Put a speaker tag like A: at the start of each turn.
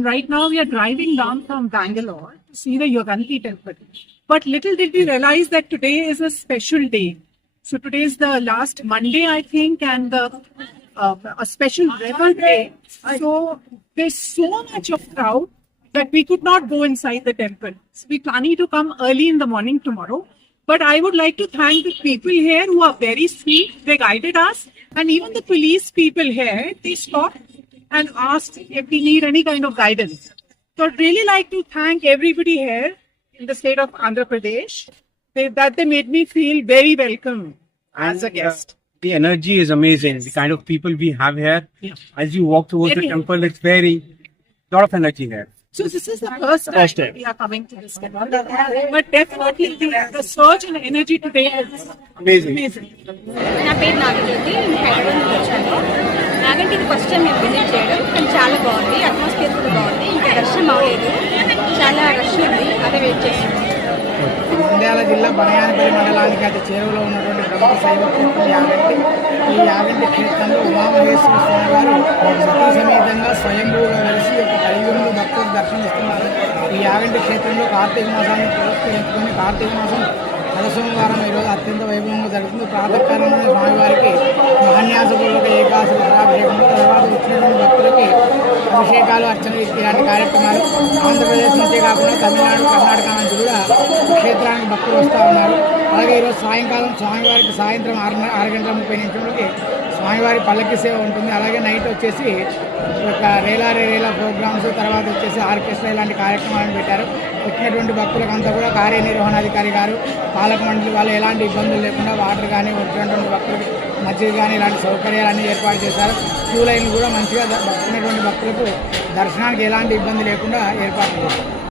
A: Right now, we are driving down from Bangalore to see the Yoganti temple. But little did we realize that today is a special day. So today is the last Monday, I think, and the, uh, a special revel day. So there's so much of crowd that we could not go inside the temple. So we're planning to come early in the morning tomorrow. But I would like to thank the people here who are very sweet. They guided us. And even the police people here, they stopped and asked if we need any kind of guidance. So I'd really like to thank everybody here in the state of Andhra Pradesh they, that they made me feel very welcome as a
B: uh,
A: guest.
B: the energy is amazing. The kind of people we have here.
A: Yeah.
B: As you walk towards
A: Very
B: the temple, it's very lot of energy here.
A: So this is the first time,
B: First time.
A: we are coming to this temple. But definitely the, the surge in energy today is
B: Amazing.
A: amazing.
C: First time నేను visit చేయడం. కానీ చాలా బాగుంది. Atmosphere కూడా బాగుంది. ఇంకా దర్శనం అవ్వలేదు. చాలా రష్ ఉంది. అదే వెయిట్ చేస్తుంది
D: నంద్యాల జిల్లా బనయానపల్లి మండలానికి అతి చేరువలో ఉన్నటువంటి ప్రముఖ శైవ క్షేత్రం యాగంటి. ఈ యాగంటి క్షేత్రంలో ఉమామహేశ్వర స్వామి వారు సతీ సమేతంగా స్వయంభూగా కలిసి ఒక కలియుగంలో భక్తులకు దర్శనమిస్తున్నారు. ఈ యాగంటి క్షేత్రంలో కార్తీక మాసాన్ని పురస్కరించుకొని కార్తీక మాసం పదసోమవారం ఈరోజు అత్యంత వైభవంగా జరుగుతుంది. ప్రాతకాలంలో స్వామివారికి మహాన్యాసపూర్వక ఏకాదశి రుద్రాభిషేకంలో వచ్చినటువంటి భక్తులకి అభిషేకాలు అర్చనలు ఇలాంటి కార్యక్రమాలు. ఆంధ్రప్రదేశ్ నుంచే కాకుండా తమిళనాడు కర్ణాటక నుంచి కూడా క్షేత్రానికి భక్తులు వస్తూ ఉన్నారు. అలాగే ఈరోజు సాయంకాలం స్వామివారికి సాయంత్రం ఆరు ఆరు గంటల ముప్పై నిమిషంలోకి స్వామివారి పల్లకి సేవ ఉంటుంది. అలాగే నైట్ వచ్చేసి ఒక యొక్క రేలా రేలా ప్రోగ్రామ్స్ తర్వాత వచ్చేసి ఆర్కెస్ట్రా ఇలాంటి కార్యక్రమాలను పెట్టారు. వచ్చినటువంటి భక్తులకు అంతా కూడా కార్యనిర్వహణాధికారి గారు పాలక మండలి వాళ్ళు ఎలాంటి ఇబ్బందులు లేకుండా వాటర్ కానీ వచ్చినటువంటి భక్తులకి మజ్జిగ కానీ ఇలాంటి సౌకర్యాలన్నీ ఏర్పాటు చేశారు. క్యూ లైన్లు కూడా మంచిగా ద- భక్తులకు దర్శనానికి ఎలాంటి ఇబ్బంది లేకుండా ఏర్పాటు చేశారు.